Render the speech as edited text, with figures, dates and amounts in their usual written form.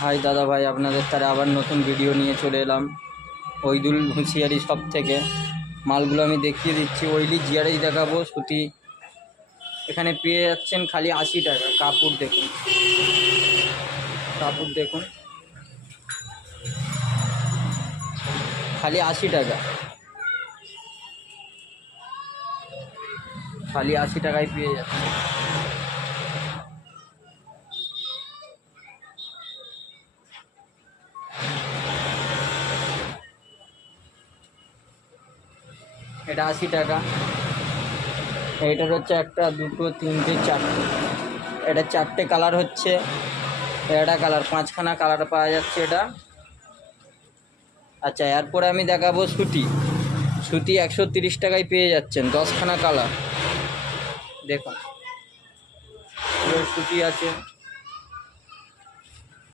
High দাদা ভাই, আপনাদের তারা আবার নতুন ভিডিও নিয়ে চলে এলাম ওইদুল হুঁশিয়ারি শপ থেকে। মালগুলো আমি দেখিয়ে দিচ্ছি। ওইলি জিয়ারেই দেখাবো, সুতি এখানে পেয়ে যাচ্ছেন খালি 80 টাকা। কাপড় দেখুন, কাপড় দেখুন, খালি 80 টাকা, খালি 80 টাকায় পেয়ে যাচ্ছে। এটা 80 টাকা। এইটার হচ্ছে একটা, দুটো, তিনটে, চারটে, এটা চারটে কালার হচ্ছে। এটা কালার, 5খানা কালার পাওয়া যাচ্ছে এটা। আচ্ছা, এরপরে আমি দেখাবো সুতি। সুতি 130 টাকায় পেয়ে যাচ্ছেন, 10খানা কালার। দেখুন সুতি আছে।